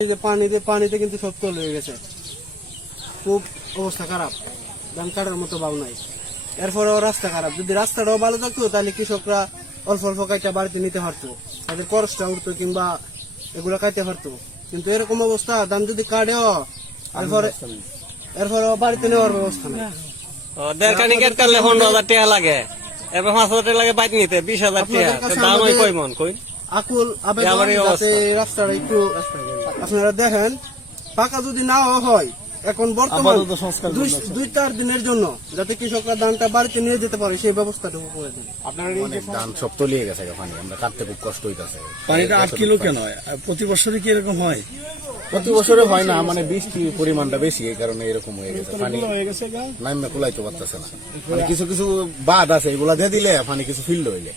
পানিতে কিন্তু সব তল হয়ে গেছে, খুব অবস্থা খারাপ, ধান কাটার মতো ভাব নাই। এরপরেও রাস্তা খারাপ, যদি রাস্তাটাও ভালো থাকতো তাহলে কৃষকরা অল্প অল্প কাইটা বাড়িতে নিতে পারতো, তাদের খরচটা উঠতো কিংবা এগুলো কাইতে পারতো। কিন্তু এরকম অবস্থা, ধান যদি কাটেও এরপরেও বাড়িতে নেওয়ার ব্যবস্থা নেই। 1.5 কাটলে 15,000 টাকা লাগে, এবার 5,000 টাকা লাগে বাইক নিতে 20,000 টাকা, দাম হয় কয় মন কই? আকুল আবেদন যাতে রাস্তাটা একটু আপনারা দেখেন, পাকা যদি নাও হয় এখন বর্তমান 2-4 দিনের জন্য যাতে কৃষকরা ধানটা বাড়িতে নিয়ে যেতে পারে সেই ব্যবস্থাটুকু করে দেন। ধান সব তলিয়ে গেছে, পানি আমরা কাটতে খুব কষ্ট হইতেছে। পানিটা 8 কিলো কেন হয়? প্রতি বছরই কি এরকম হয়? প্রতি বছরে হয় না, মানে বৃষ্টির পরিমাণটা বেশি, এই কারণে এরকম হয়ে গেছে। পানি নামে কুলাইতে পারতেছে না, মানে কিছু কিছু বাদ আছে, এগুলা দিয়ে দিলে পানি কিছু ফিল্ড হইলে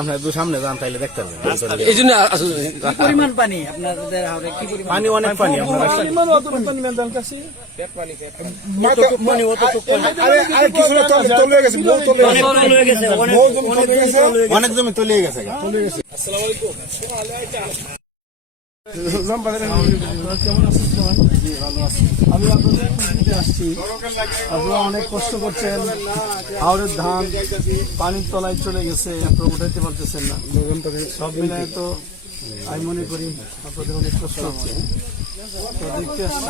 আপনার একটু সামনে যান তাইলে দেখতে পাবেন। এই জন্য পরিমাণ পানি আপনাদের হাওড়ে কি পরিমাণ? পানি অনেক পানি, আপনার অনেক জমি তলিয়ে গেছে। আমি আপনাদের দিতে আসছি, আপনারা অনেক কষ্ট করছেন, হাওড়ের ধান পানির তলায় চলে গেছে, আপনারা উঠাইতে পারতেছেন না। সব মিলায় তো আমি মনে করি আপনাদের অনেক কষ্ট হচ্ছে, তো দেখতে আসছি।